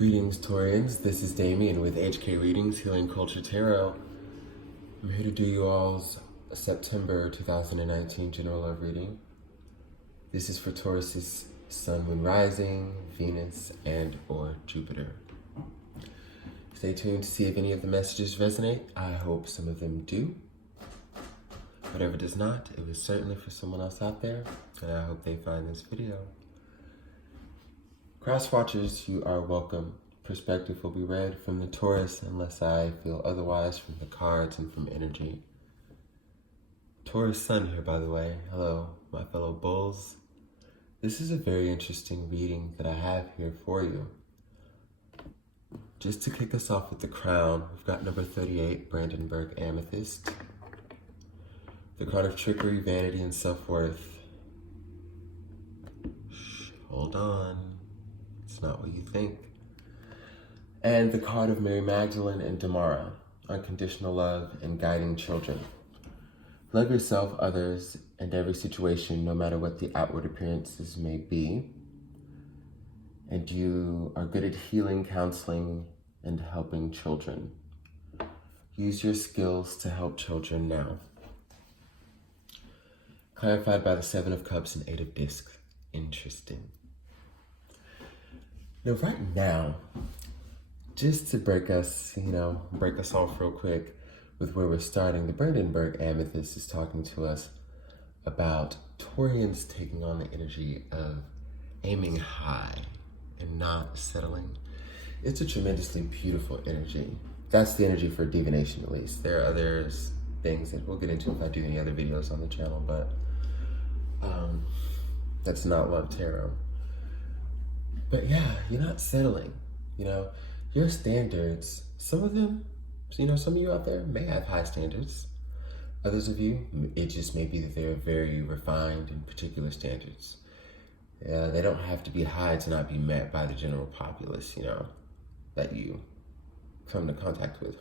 Greetings, Taurians. This is Damien with HK Readings, Healing Culture Tarot. I'm here to do you all's September 2019 General Love Reading. This is for Taurus's Sun, Moon, Rising, Venus, and or Jupiter. Stay tuned to see if any of the messages resonate. I hope some of them do. Whatever does not, it was certainly for someone else out there, and I hope they find this video. Cross watchers, you are welcome. Perspective will be read from the Taurus unless I feel otherwise from the cards and from energy. Taurus Sun here, by the way. Hello, my fellow bulls. This is a very interesting reading that I have here for you. Just to kick us off with the crown, we've got number 38, Brandenburg Amethyst. The card of trickery, vanity, and self-worth. Hold on. It's not what you think. And the card of Mary Magdalene and Damara, unconditional love and guiding children. Love yourself, others, and every situation, no matter what the outward appearances may be. And you are good at healing, counseling, and helping children. Use your skills to help children now. Clarified by the Seven of Cups and Eight of Discs. Interesting. Now, right now, just to break us off real quick with where we're starting, the Brandenburg Amethyst is talking to us about Taurians taking on the energy of aiming high and not settling. It's a tremendously beautiful energy. That's the energy for divination, at least. There are other things that we'll get into if I do any other videos on the channel, but that's not Love Tarot. But yeah, you're not settling. Your standards, some of them, some of you out there may have high standards. Others of you, it just may be that they're very refined and particular standards. They don't have to be high to not be met by the general populace, that you come into contact with.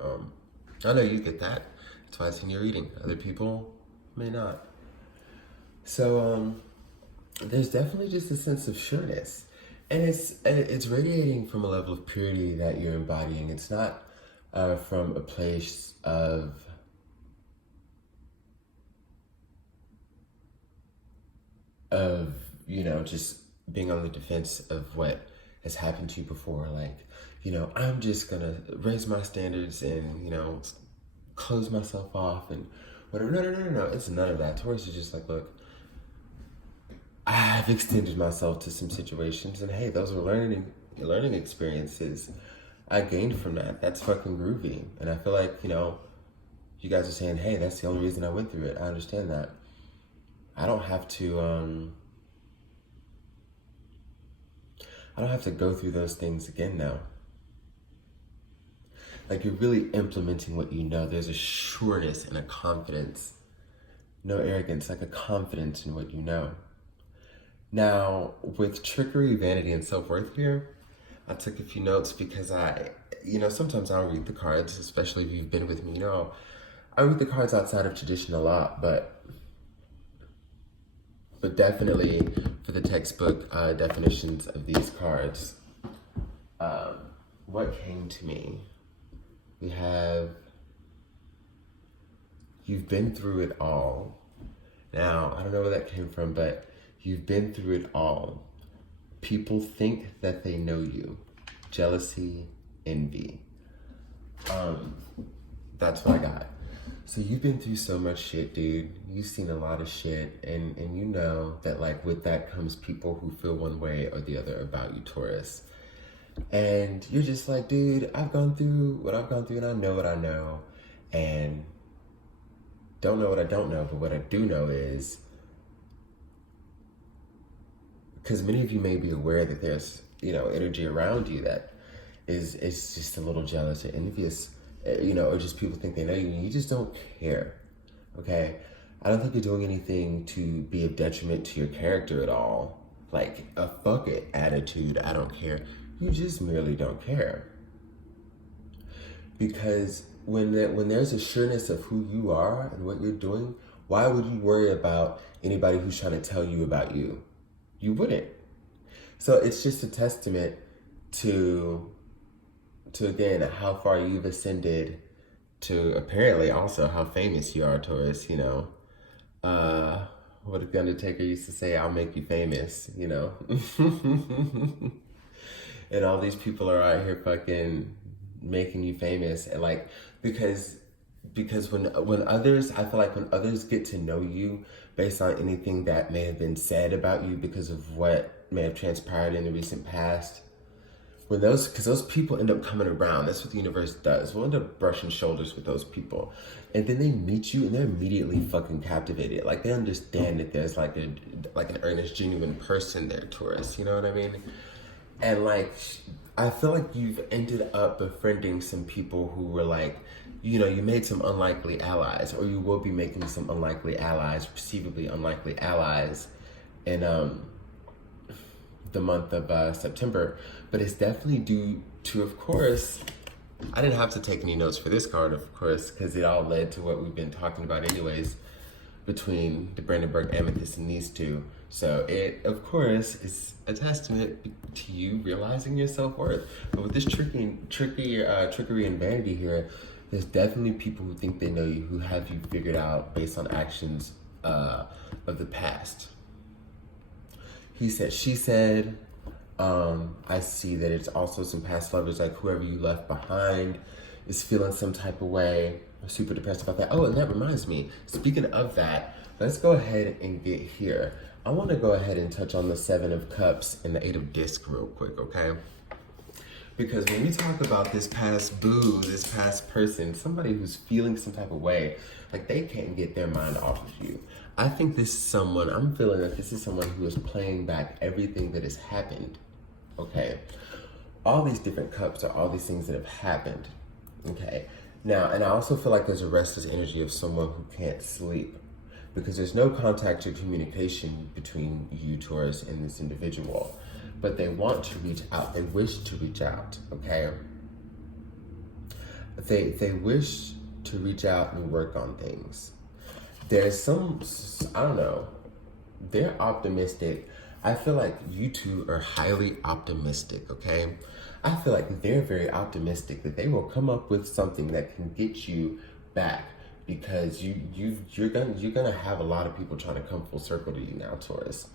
I know you get that. That's why it's in your reading. Other people may not. So there's definitely just a sense of sureness. And it's radiating from a level of purity that you're embodying. It's not from a place of just being on the defense of what has happened to you before. Like, I'm just gonna raise my standards and, close myself off and whatever. No. It's none of that. Taurus is just like, look, I've extended myself to some situations, and hey, those were learning experiences I gained from that. That's fucking groovy. And I feel like, you guys are saying, hey, that's the only reason I went through it. I understand that. I don't have to go through those things again now. Like, you're really implementing what you know. There's a sureness and a confidence. No arrogance, like a confidence in what you know. Now, with trickery, vanity, and self-worth here, I took a few notes because sometimes I'll read the cards, especially if you've been with me, I read the cards outside of tradition a lot, but definitely for the textbook definitions of these cards, what came to me, we have, you've been through it all. Now, I don't know where that came from, but you've been through it all. People think that they know you. Jealousy, envy. That's what I got. So you've been through so much shit, dude. You've seen a lot of shit, and you know that, like, with that comes people who feel one way or the other about you, Taurus. And you're just like, dude, I've gone through what I've gone through, and I know what I know, and don't know what I don't know, but what I do know is, because many of you may be aware that there's, energy around you that is just a little jealous or envious, or just people think they know you, and you just don't care, okay? I don't think you're doing anything to be a detriment to your character at all. Like a fuck it attitude, I don't care. You just merely don't care. Because when there's a sureness of who you are and what you're doing, why would you worry about anybody who's trying to tell you about you? You wouldn't. So it's just a testament to again, how far you've ascended, to apparently also how famous you are, Taurus, you know. What the Undertaker used to say, I'll make you famous, you know. And all these people are out here fucking making you famous, and like, because when others, I feel like when others get to know you based on anything that may have been said about you because of what may have transpired in the recent past, because those people end up coming around. That's what the universe does. We'll end up brushing shoulders with those people, and then they meet you and they're immediately fucking captivated. Like, they understand that there's like an earnest, genuine person there, Taurus. You know what I mean? And like, I feel like you've ended up befriending some people who were like, you know, you made some unlikely allies, or you will be making some unlikely allies, perceivably unlikely allies, in the month of September. But it's definitely due to, of course, I didn't have to take any notes for this card, of course, because it all led to what we've been talking about anyways, between the Brandenburg Amethyst and these two. So it, of course, is a testament to you realizing your self-worth. But with this trickery and vanity here, there's definitely people who think they know you, who have you figured out based on actions of the past. He said, she said. I see that it's also some past lovers, like whoever you left behind is feeling some type of way, super depressed about that. Oh, and that reminds me, speaking of that, let's go ahead and get here. I want to go ahead and touch on the Seven of Cups and the Eight of Discs real quick, okay? Because when we talk about this past boo, this past person, somebody who's feeling some type of way, like they can't get their mind off of you. I think this is someone, I'm feeling that this is someone who is playing back everything that has happened, okay? All these different cups are all these things that have happened, okay? Now, and I also feel like there's a restless energy of someone who can't sleep, because there's no contact or communication between you, Taurus, and this individual. But they want to reach out. They wish to reach out, okay? They wish to reach out and work on things. There's some, I don't know, they're optimistic. I feel like you two are highly optimistic, okay? I feel like they're very optimistic that they will come up with something that can get you back, because you're gonna have a lot of people trying to come full circle to you now, Taurus.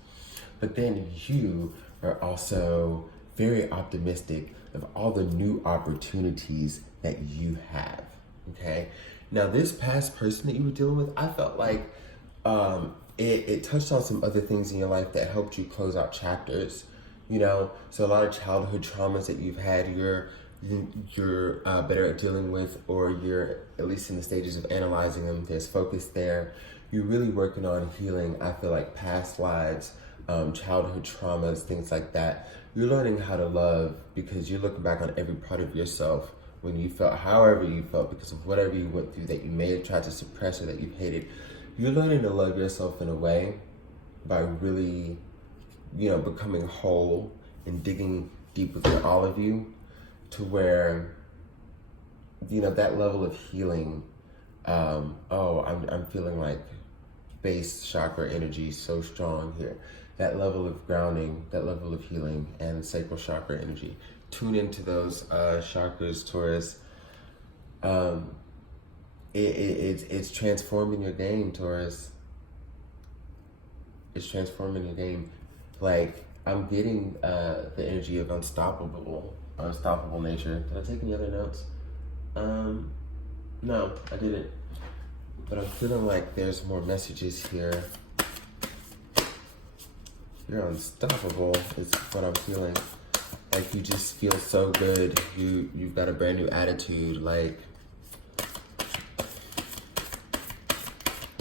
But then you are also very optimistic of all the new opportunities that you have, okay? Now, this past person that you were dealing with, I felt like it touched on some other things in your life that helped you close out chapters, you know? So a lot of childhood traumas that you've had, you're better at dealing with, or you're at least in the stages of analyzing them. There's focus there. You're really working on healing, I feel like, past lives, childhood traumas, things like that. You're learning how to love, because you're looking back on every part of yourself when you felt however you felt because of whatever you went through that you may have tried to suppress or that you hated. You're learning to love yourself in a way by really, you know, becoming whole and digging deep within all of you, to where, you know, that level of healing, I'm feeling like base chakra energy so strong here. That level of grounding, that level of healing, and sacral chakra energy. Tune into those chakras, Taurus. It's transforming your game, Taurus. It's transforming your game. Like, I'm getting the energy of unstoppable nature. Did I take any other notes? No, I didn't. But I'm feeling like there's more messages here. You're unstoppable is what I'm feeling. Like, you just feel so good. You've got a brand new attitude. Like,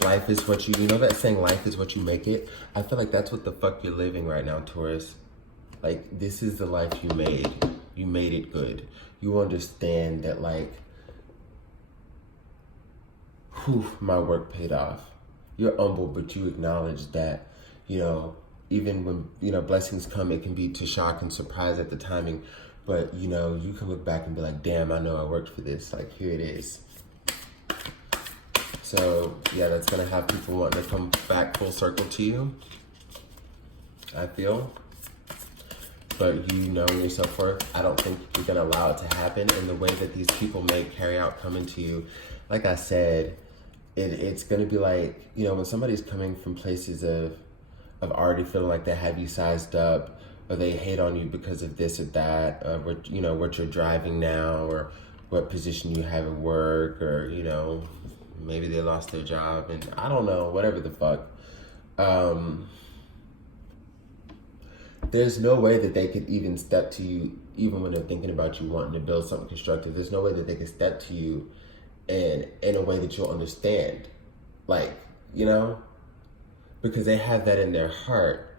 life is what you know that saying, life is what you make it? I feel like that's what the fuck you're living right now, Taurus. Like, this is the life you made. You made it good. You understand that, like, my work paid off. You're humble, but you acknowledge that, you know, even when, you know, blessings come, it can be to shock and surprise at the timing. But, you know, you can look back and be like, damn, I know I worked for this. Like, here it is. So, yeah, that's going to have people wanting to come back full circle to you, I feel. but you know your self-worth, I don't think you're going to allow it to happen. And the way that these people may carry out coming to you, like I said, it's going to be like, you know, when somebody's coming from places of already feeling like they have you sized up, or they hate on you because of this or that, what, you know, what you're driving now, or what position you have at work, or, you know, maybe they lost their job, and I don't know, whatever the fuck. There's no way that they could even step to you, even when they're thinking about you wanting to build something constructive. There's no way that they could step to you in a way that you'll understand. Like, you know, because they have that in their heart.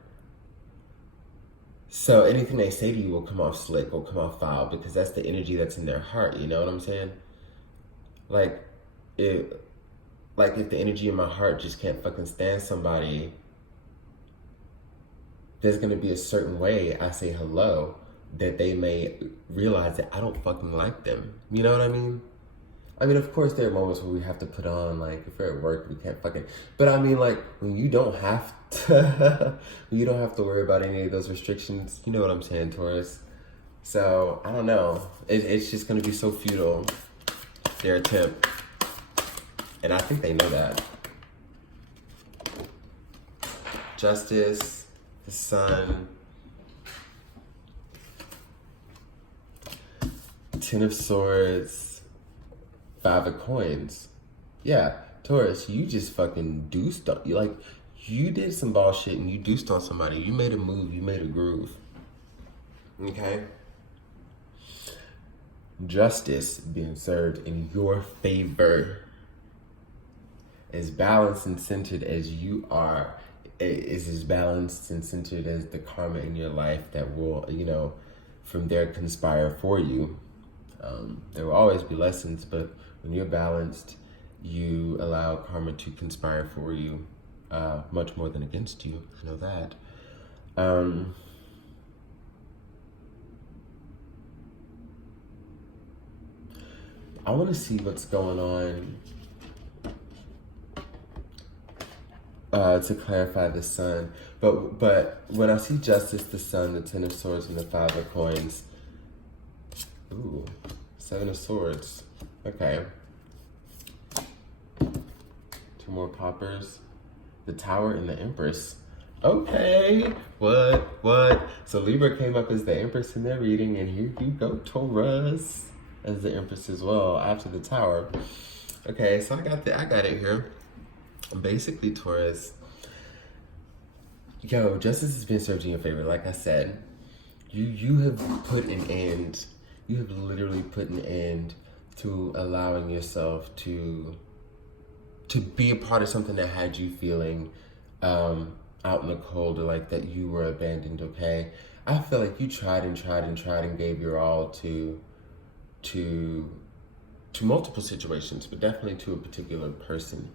So anything they say to you will come off slick, will come off foul, because that's the energy that's in their heart. You know what I'm saying? Like, if the energy in my heart just can't fucking stand somebody, there's going to be a certain way I say hello that they may realize that I don't fucking like them. You know what I mean? I mean, of course, there are moments where we have to put on, like, if we're at work, we can't fucking... But I mean, like, when you don't have to... you don't have to worry about any of those restrictions. You know what I'm saying, Taurus? So, I don't know. It's just going to be so futile, their attempt. And I think they know that. Justice, the Sun, Ten of Swords, Five of Coins. Yeah, Taurus, you just fucking deuced on, you did some bullshit and you deuced on somebody. You made a move, you made a groove. Okay? Justice being served in your favor. As balanced and centered as you are, is as balanced and centered as the karma in your life that will, you know, from there conspire for you. There will always be lessons, but when you're balanced, you allow karma to conspire for you much more than against you. I know that. I want to see what's going on to clarify the Sun. But when I see Justice, the Sun, the Ten of Swords, and the Five of Coins, ooh, Seven of Swords. Okay. Two more poppers. The Tower and the Empress. Okay. What? So Libra came up as the Empress in their reading, and here you go, Taurus, as the Empress as well after the Tower. Okay, so I got it here. Basically, Taurus, yo, justice has been served in your favor. Like I said, you have put an end. You have literally put an end to allowing yourself to be a part of something that had you feeling out in the cold, or like that you were abandoned. Okay, I feel like you tried and gave your all to multiple situations, but definitely to a particular person.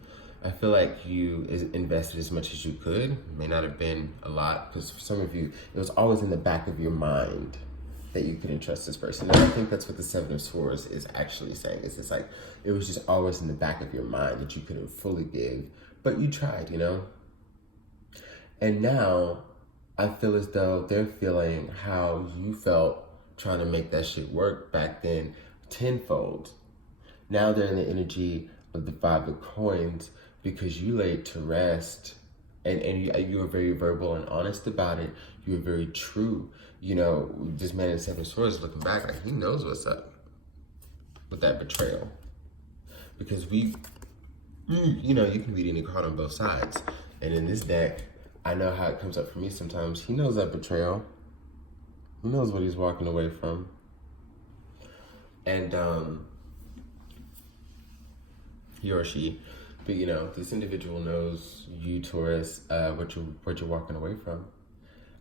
I feel like you invested as much as you could. It may not have been a lot, because for some of you, it was always in the back of your mind that you couldn't trust this person. And I think that's what the Seven of Swords is actually saying. It's like, it was just always in the back of your mind that you couldn't fully give, but you tried, you know? And now, I feel as though they're feeling how you felt trying to make that shit work back then, tenfold. Now they're in the energy of the Five of Coins, because you laid to rest, and you were very verbal and honest about it. You were very true. You know, this man in Seven of Swords, looking back, like, he knows what's up with that betrayal. Because you know, you can read any card on both sides. And in this deck, I know how it comes up for me sometimes. He knows that betrayal. He knows what he's walking away from. And, he or she, but you know, this individual knows you, Taurus, what you're walking away from.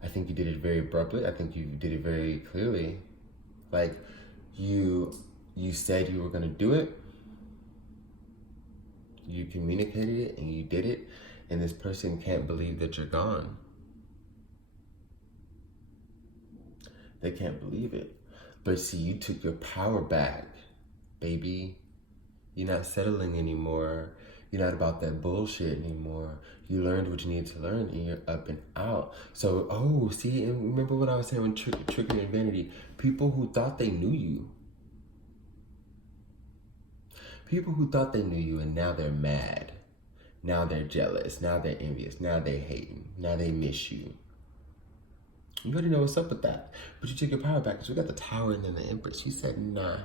I think you did it very abruptly. I think you did it very clearly. Like, you said you were gonna do it. You communicated it and you did it, and this person can't believe that you're gone. They can't believe it. But see, you took your power back, baby. You're not settling anymore. You're not about that bullshit anymore. You learned what you need to learn, and you're up and out. So, oh, see, and remember what I was saying when triggering and vanity? People who thought they knew you. People who thought they knew you, and now they're mad. Now they're jealous. Now they're envious. Now they hating. Now they miss you. You already know what's up with that. But you took your power back because we got the Tower and then the Empress. She said, nah,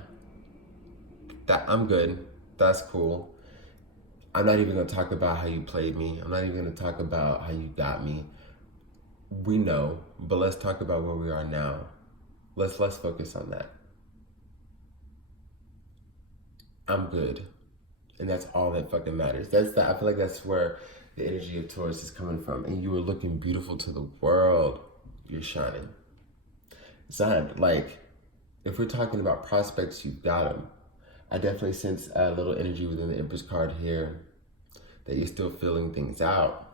I'm good. That's cool. I'm not even going to talk about how you played me. I'm not even going to talk about how you got me. We know, but let's talk about where we are now. Let's focus on that. I'm good. And that's all that fucking matters. I feel like that's where the energy of Taurus is coming from. And you are looking beautiful to the world. You're shining. It's not like, if we're talking about prospects, you've got them. I definitely sense a little energy within the Empress card here that you're still feeling things out.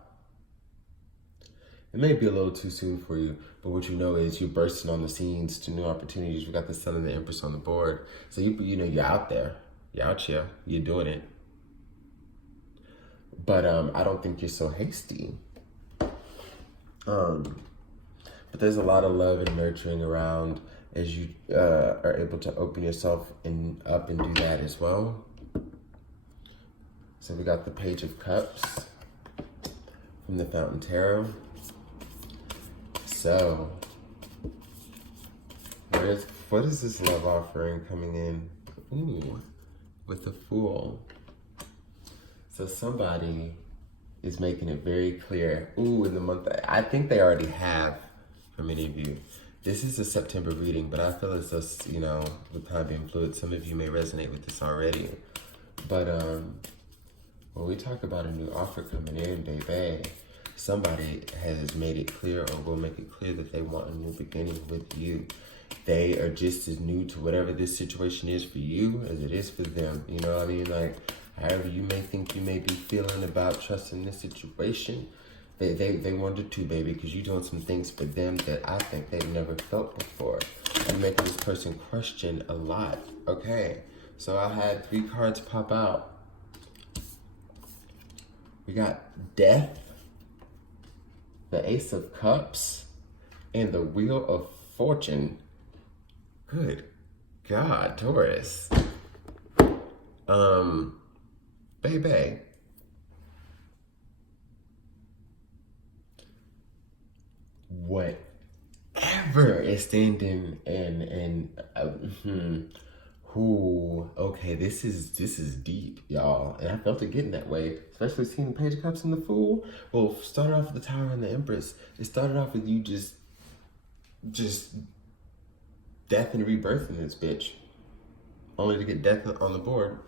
It may be a little too soon for you, but what you know is you're bursting on the scenes to new opportunities. We got the Sun and the Empress on the board. So you know you're out there. You're out here. You're doing it. But I don't think you're so hasty. But there's a lot of love and nurturing around as you are able to open yourself up and do that as well. So we got the Page of Cups from the Fountain Tarot. So, what is this love offering coming in? Ooh, with the Fool. So somebody is making it very clear. Ooh, in the month, I think they already have, for many of you. This is a September reading, but I feel as though, you know, with time being fluid, some of you may resonate with this already. But when we talk about a new offer coming in, baby, somebody has made it clear or will make it clear that they want a new beginning with you. They are just as new to whatever this situation is for you as it is for them. You know what I mean? Like, however you may think you may be feeling about trusting this situation, they wonder too, baby, because you're doing some things for them that I think they've never felt before. I'm making this person question a lot. Okay, so I had 3 cards pop out. We got Death, the Ace of Cups, and the Wheel of Fortune. Good God, Taurus. Baby. Whatever is standing okay, this is deep, y'all. And I felt it getting that way, especially seeing the Page of Cups and the Fool. Well, started off with the Tower and the Empress. It started off with you just death and rebirth in this bitch, only to get death on the board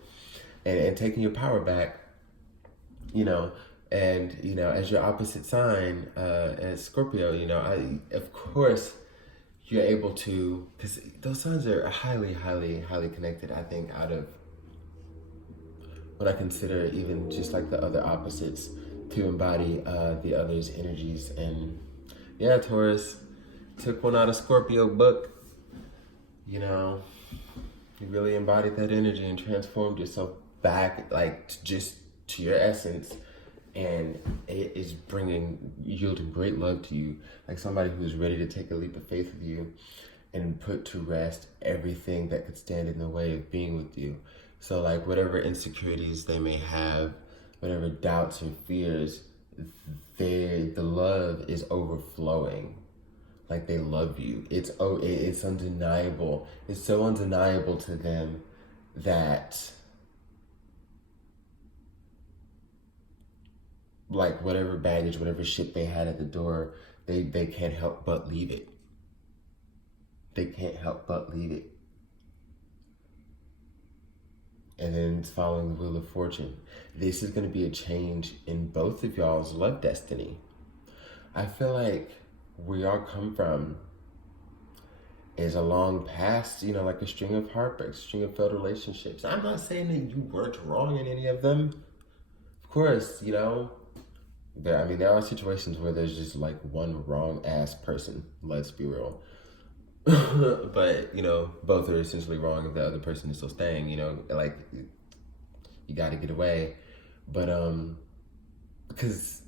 and taking your power back, you know. And, you know, as your opposite sign, as Scorpio, you know, of course, you're able to, because those signs are highly, highly, highly connected, I think, out of what I consider even just like the other opposites to embody the other's energies. And yeah, Taurus, took one out of Scorpio book, you know, you really embodied that energy and transformed yourself back, like, just to your essence. And it is yielding great love to you, like somebody who is ready to take a leap of faith with you and put to rest everything that could stand in the way of being with you. So like whatever insecurities they may have, whatever doubts and fears, the love is overflowing. Like they love you. It's undeniable. It's so undeniable to them that like whatever baggage, whatever shit they had at the door, they can't help but leave it. They can't help but leave it. And then it's following the Wheel of Fortune. This is going to be a change in both of y'all's love destiny. I feel like where y'all come from is a long past, you know, like a string of heartbreaks, a string of failed relationships. I'm not saying that you weren't wrong in any of them. Of course, you know, there are situations where there's just like one wrong ass person, let's be real. But, you know, both are essentially wrong if the other person is still staying, you know, like you got to get away. But because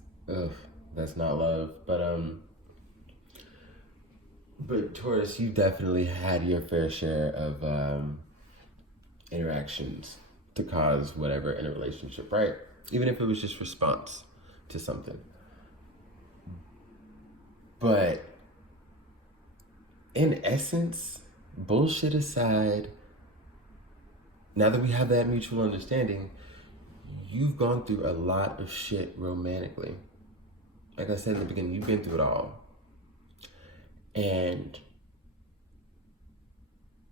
that's not love. But Taurus, you definitely had your fair share of interactions to cause whatever in a relationship, right? Even if it was just response to something. But in essence, bullshit aside, now that we have that mutual understanding, you've gone through a lot of shit romantically. Like I said in the beginning, you've been through it all. And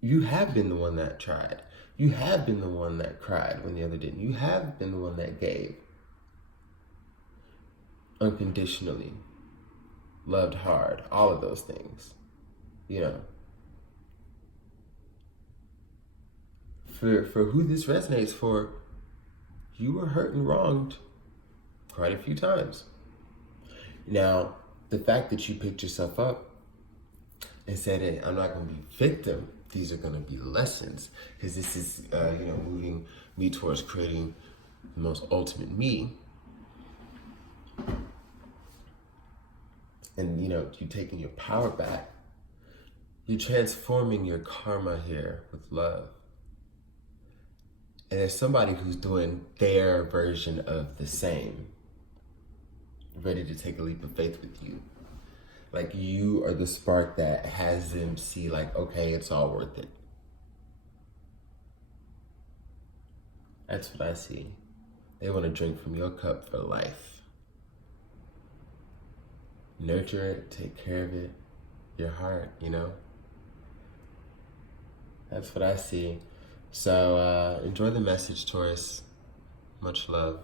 you have been the one that tried. You have been the one that cried when the other didn't. You have been the one that gave unconditionally, loved hard, all of those things. You know, for who this resonates for, you were hurt and wronged quite a few times. Now, the fact that you picked yourself up and said, hey, I'm not going to be victim. These are going to be lessons, because this is, moving me towards creating the most ultimate me. And, you taking your power back. You're transforming your karma here with love. And there's somebody who's doing their version of the same, ready to take a leap of faith with you. Like, you are the spark that has them see, like, okay, it's all worth it. That's what I see. They want to drink from your cup for life. Nurture it, take care of it, your heart, That's what I see. So enjoy the message, Taurus. Much love.